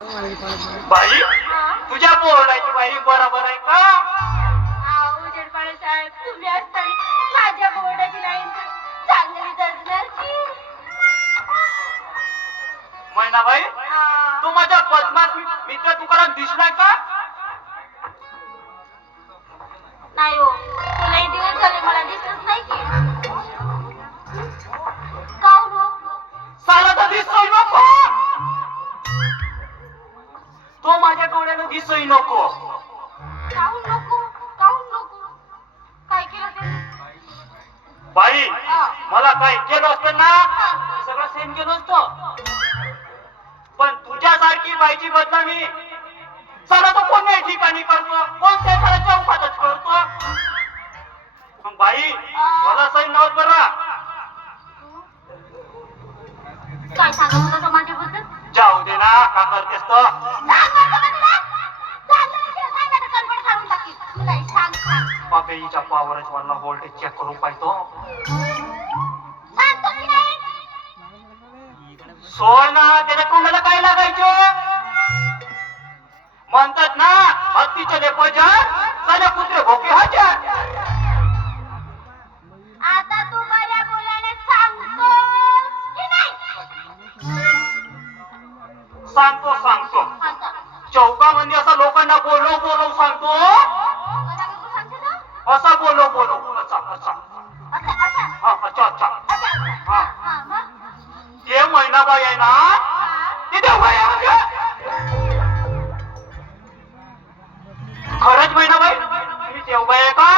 बाई तुझ्या बोर्डाची बाई बरोबर आहे का? उजेडपाडे साहेब तुम्ही असताना माझ्या बोर्डाची लाईन चांगली जगणार की मैनाबाई तू माझ्या बदमाश मित्र तुकाराम दिसलाय का? नाही हो, तुला एक दिवस झाले मला दिसत नाही की काहून हो? साला तर दिसतोय नको, तो माझ्या डोळ्यानं दिसतोय नको. काहून नको? काहून नको? काय केलं त्याने? बाई मला काय केलं असतं ना सगळं सेम केलं असतं, पण तुझ्यासारखी बाईची बदनामी साला तो कोणत्याही ठिकाणी करतो, कोणत्या साला चौकातच करतो. मग बाई मला सही नव्हत बरं. काय सांगत होता तो माझ्याबद्दल? जाऊ दे ना, का करतेस तो? बापेच्या पावरच वाढला, व्होल्टेज चेक करून पाहतो. सोड ना, त्याच्या तोंडाला काय लागायचं? म्हणतात ना हत्तीचे ले बजार साल्या कुत्रे भोके हजार. आता तू बऱ्या बोलाने सांगतो की नाही? सांगतो सांगतो, चौकामध्ये असं लोकांना बोलव बोलव सांगतो, असा बोलव बोलव असा असा हा अच्छा अच्छा हा. ते मैनाबाई आहे ना, ते देवबाई आहे म्हणजे. खरंच मैनाबाई तुम्ही देवबाई आहे का?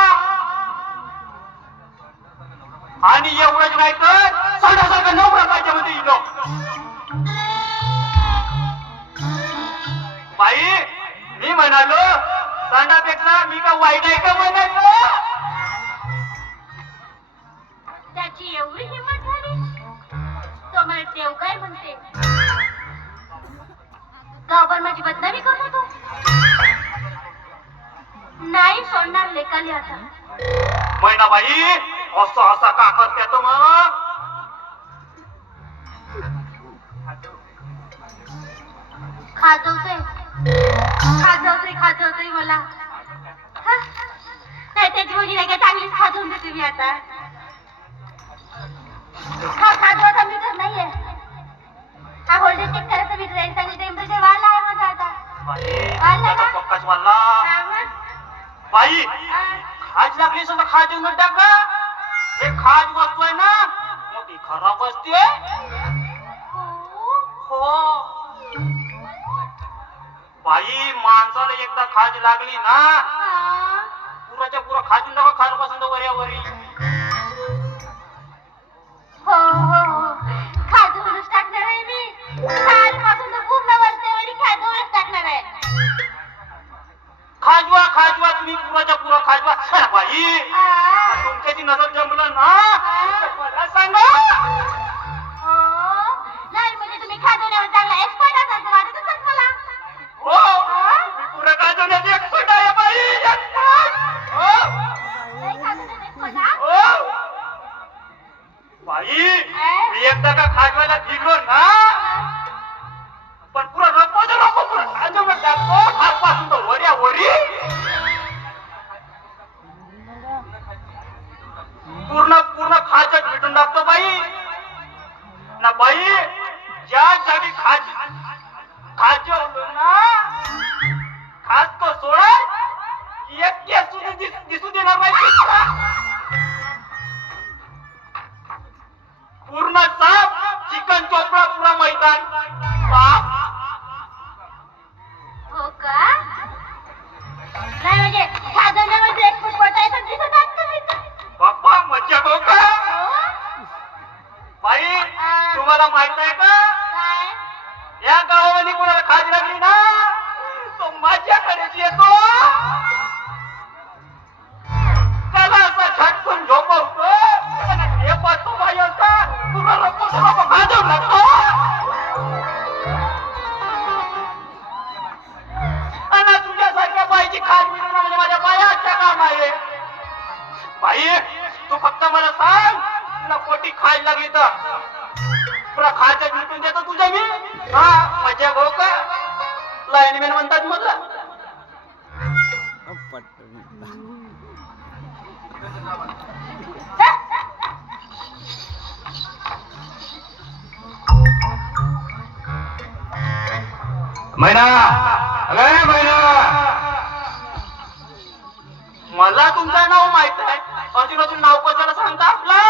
आणि एवढंच नाही तर साधासारखं नवरा पाहिजे मध्ये इलो. बाई मी म्हणालो सांडापेक्षा मी का वाईट आहे का म्हणालो. त्याची एवढी हिंमत झाली, तो मला देव काय म्हणते, गावभर माझी बदनामी करतो तो. नाही सोडणार लेकाली आता. मैनाबाई असं असा का करते तो मग? खाजवतोय खाजवतोय मला. नाही त्याची मुली नाही का चांगलीच खाजवून देते मी आता. हा खाजवाचा मीटर नाहीये, हा होल्डेज चेक करायचा मीटर आहे. चांगली टेम्परेचर वाढला आहे माझा आता. वाढला ना? पक्काच वाढला. हा मग? बाई खाज लागली सुद्धा खाज देऊन टाका. हे खाज वस्तू आहे ना मोठी खराब असते. हो बाई माणसाला एकदा खाज लागली ना पुराच्या पुरा खाजून टाका, खाज पासून वऱ्यावरी. हो हो हो, खाजवूनच टाकणार आहे मी. खाजपासून तर पूर्ण वरच्यावरी खाजवूनच टाकणार आहे. खाजवा खाजवा तुम्ही पुराच्या पुरा खाजवा. बाई तुमच्याची नजर जमलं ना तर मला सांगा. हो नाही म्हणजे तुम्ही खाजवण्यावर चांगला एक्सपर्ट असाल तर वाटत असेल मला. हो मी पुरा खाजवण्यात एक्सपर्ट आहे बाई, एक्सपर्ट. हो नाही खाजवण्यात एक्सपर्ट हा? हो बाई मी एकदा का खाजवायला गेलो ना पण पुरा रपोच रपो पुरा खाजवण्यात टाकतो, खाजपासून तर वऱ्यावरी. पूर्ण पूर्ण खाजच भेटून टाकतो बाई ना. बाई ज्या जागी खाजवलो ना खाज तो सोडा एक केस सुद्धा दिसू देणार नाही. पूर्ण साफ चिकन चोपडा पुरा मैदान साफ. हो का? नाही म्हणजे खाजवण्यामध्ये एक्सपर्ट पटायचं दिसत आहे तुम्ही. बाप्पा मज्जा हो का? हो? बाई तुम्हाला माहित आहे का काय? या गावामध्ये कोणाला खाज लागली ना तो माझ्याकडेच येतो, त्याला असा झटकून झोपवतो, हे पाहतो बाई असा तुला नको खाजवून लागतो. आणि तुझ्यासारख्या बाईची खाज मिळणं म्हणजे माझ्या बायाच्या काम आहे. बाई तू फक्त मला सांग तुला पोटी खाज लागली तर तुला खायचं मिटून देतो तुझ्या मी. हा मजा भाऊ का? लाईनमॅन म्हणतात मला. मैना, अरे मैना, मला तुमचं नाव माहित आहे, अजून नाव कशाला सांगता आपला.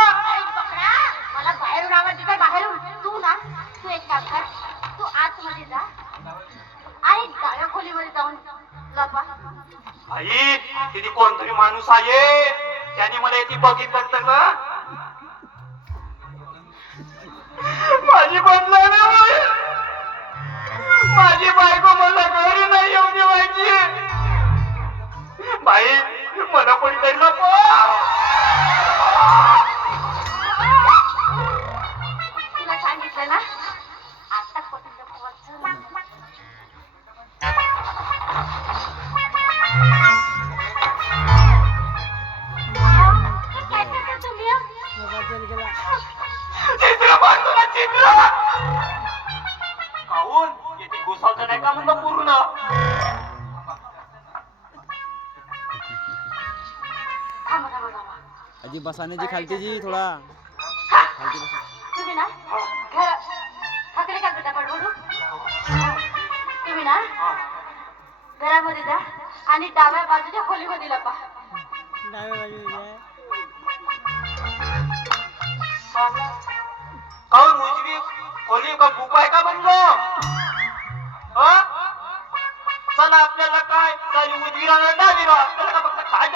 मला बाहेरून आवाज येतोय, बाहेरून. तू एक काम कर, तू आतमध्ये जा आणि डाव्या खोलीमध्ये जाऊन लपा. आई तिथे कोणतरी माणूस आहे, त्याने मला इथे बघितलं का. माझी बदला नाही, माझी बायको मला घरी नाही येऊ देवायची. बाई मला कोणीतरी नको. तुला सांगितलं ना आता कोणतं पोहोचलं. काय करता तुम्ही? चित्र बांधतो ना चित्र. काहून येथे घुसावचं नाही का म्हणलं पूर्ण. अजी बसाने जी खालती जी थोडा तुम्ही ना घर ठाकरे का डबल बोलू. तुम्ही ना घरामध्ये जा आणि डाव्या बाजूच्या खोलीमध्ये लपा. काहून उजवी खोली का गुफा आहे का बनलो. चला आपल्याला काय चालू उजवी राहणार डावी राहा, आपल्याला फक्त काय